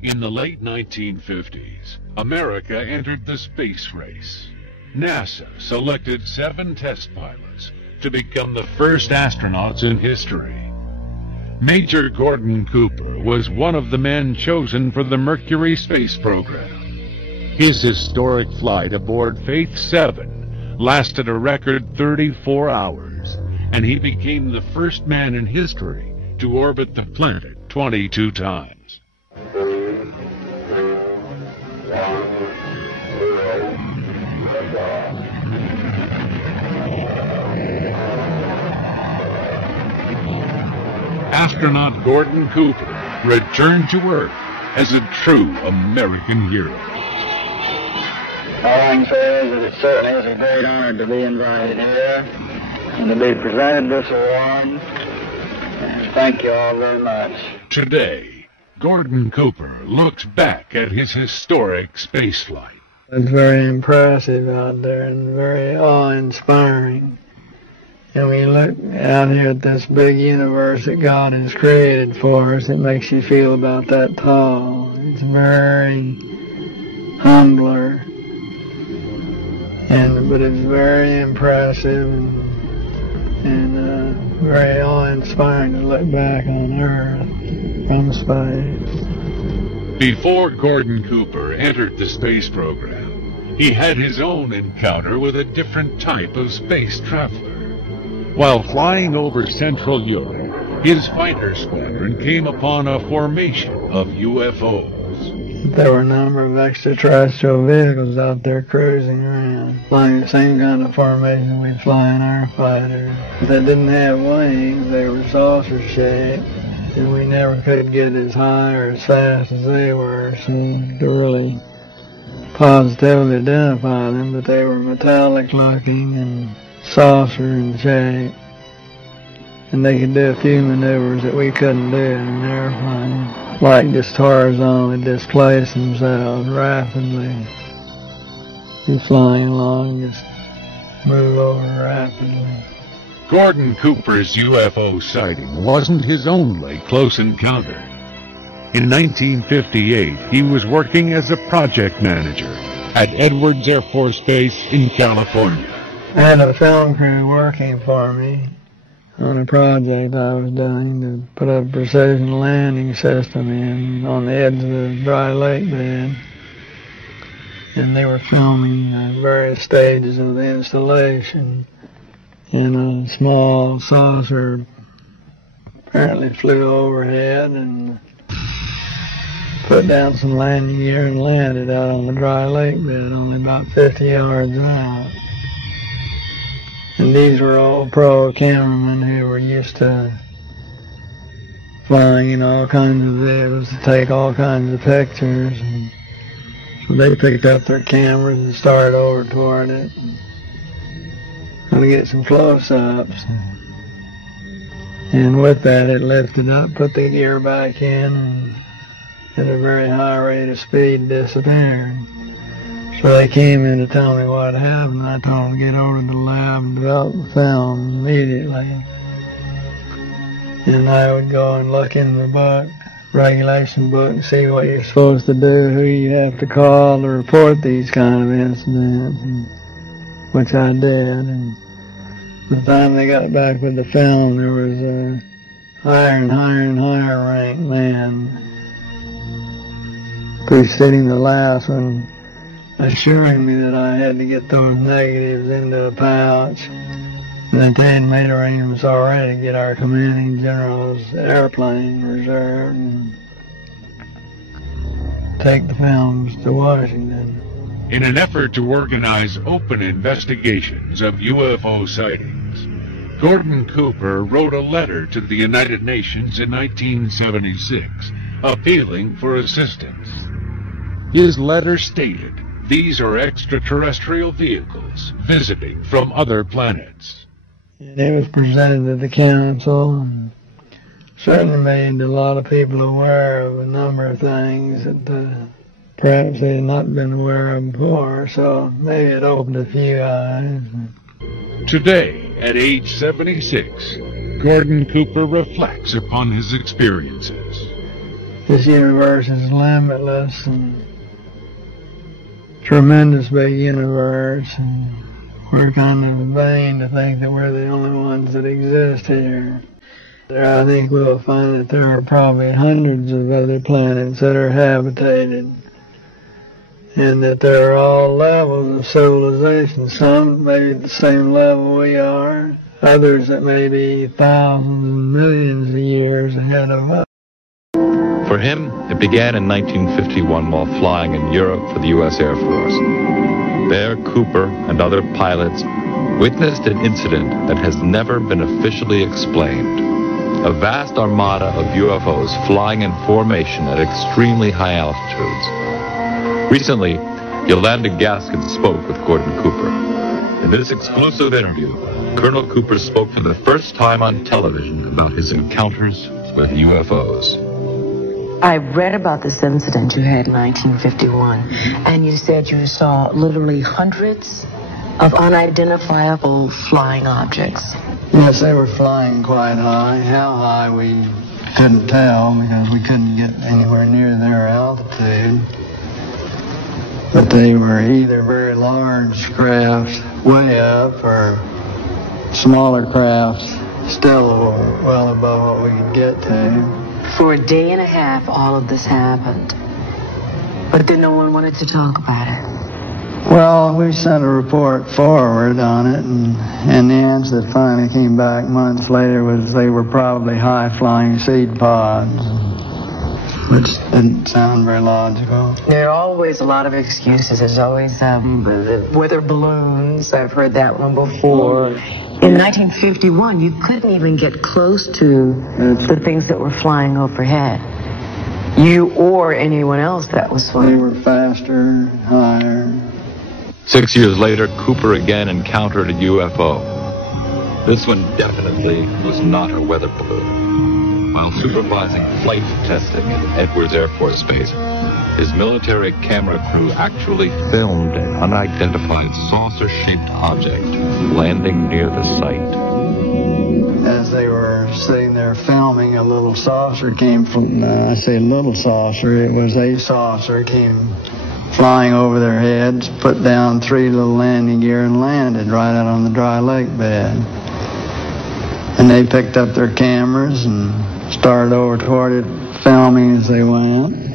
In the late 1950s, America entered the space race. NASA selected 7 test pilots to become the first astronauts in history. Major Gordon Cooper was one of the men chosen for the Mercury space program. His historic flight aboard Faith 7 lasted a record 34 hours, and he became the first man in history to orbit the planet 22 times. Astronaut Gordon Cooper returned to Earth as a true American hero. All I can say is that it certainly is a great honor to be invited here and to be presented this award. And thank you all very much. Today, Gordon Cooper looks back at his historic spaceflight. It's very impressive out there and very awe-inspiring. And when you look out here at this big universe that God has created for us, it makes you feel about that tall. It's very humbler, but it's very impressive and very awe-inspiring to look back on Earth from space. Before Gordon Cooper entered the space program, he had his own encounter with a different type of space traveler. While flying over Central Europe, his fighter squadron came upon a formation of UFOs. There were a number of extraterrestrial vehicles out there cruising around, flying the same kind of formation we fly in our fighters. They didn't have wings, they were saucer-shaped, and we never could get as high or as fast as they were, so to really positively identify them, but they were metallic-looking and saucer in shape, and they could do a few maneuvers that we couldn't do in an airplane, like just horizontally displace themselves rapidly, just flying along, just move over rapidly. Gordon Cooper's UFO sighting wasn't his only close encounter. In 1958, he was working as a project manager at Edwards Air Force Base in California. I had a film crew working for me on a project I was doing to put a precision landing system in on the edge of the dry lake bed. And they were filming various stages of the installation. And a small saucer apparently flew overhead and put down some landing gear and landed out on the dry lake bed, only about 50 yards out. And these were all pro cameramen who were used to flying in all kinds of vehicles to take all kinds of pictures. And so they picked up their cameras and started over toward it, trying to get some close-ups. And with that, it lifted up, put the gear back in, and at a very high rate of speed disappeared. So they came in to tell me what had happened. I told them to get over to the lab and develop the film immediately. And I would go and look in the book, regulation book, and see what you're supposed to do, who you have to call to report these kind of incidents, which I did. And by the time they got back with the film, there was a higher and higher and higher ranked man preceding the last one, assuring me that I had to get those negatives into a pouch, that they had made arrangements already to get our commanding general's airplane reserved and take the films to Washington. In an effort to organize open investigations of UFO sightings, Gordon Cooper wrote a letter to the United Nations in 1976, appealing for assistance. His letter stated, "These are extraterrestrial vehicles visiting from other planets." And it was presented to the council and certainly made a lot of people aware of a number of things that perhaps they had not been aware of before, so maybe it opened a few eyes. Today, at age 76, Gordon Cooper reflects upon his experiences. this universe is limitless and tremendous big universe, and we're kind of vain to think that we're the only ones that exist here. I think we'll find that there are probably hundreds of other planets that are habitated, and that there are all levels of civilization. Some maybe at the same level we are, others that may be thousands and millions of years ahead of us. For him, it began in 1951 while flying in Europe for the U.S. Air Force. There, Cooper and other pilots witnessed an incident that has never been officially explained. A vast armada of UFOs flying in formation at extremely high altitudes. Recently, Yolanda Gaskin spoke with Gordon Cooper. In this exclusive interview, Colonel Cooper spoke for the first time on television about his encounters with UFOs. I read about this incident you had in 1951, and you said you saw literally hundreds of unidentifiable flying objects. Yes, they were flying quite high. How high we couldn't tell because we couldn't get anywhere near their altitude. But they were either very large crafts way up or smaller crafts still well above what we could get to. For a day and a half, all of this happened. But then no one wanted to talk about it. Well, we sent a report forward on it, and the answer that finally came back months later was they were probably high-flying seed pods, which didn't sound very logical. There are always a lot of excuses. There's always weather balloons. I've heard that one before. In 1951, you couldn't even get close to the things that were flying overhead. You or anyone else that was flying. They were faster, higher. 6 years later, Cooper again encountered a UFO. This one definitely was not a weather balloon. While supervising flight testing at Edwards Air Force Base, his military camera crew actually filmed an unidentified saucer-shaped object landing near the site. As they were sitting there filming, a little saucer came from, I say little saucer, it was a saucer, came flying over their heads, put down 3 little landing gear and landed right out on the dry lake bed. And they picked up their cameras and started over toward it, filming as they went.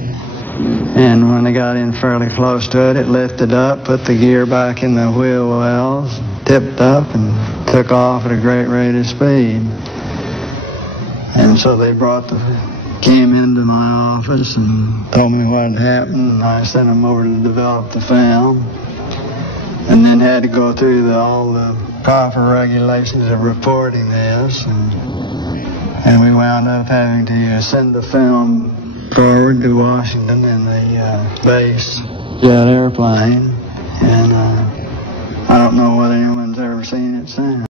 And when they got in fairly close to it, it lifted up, put the gear back in the wheel wells, tipped up, and took off at a great rate of speed. And so they came into my office and told me what had happened, and I sent them over to develop the film. And then had to go through all the proper regulations of reporting this, and we wound up having to send the film forward to Washington in the base jet airplane, and I don't know whether anyone's ever seen it since.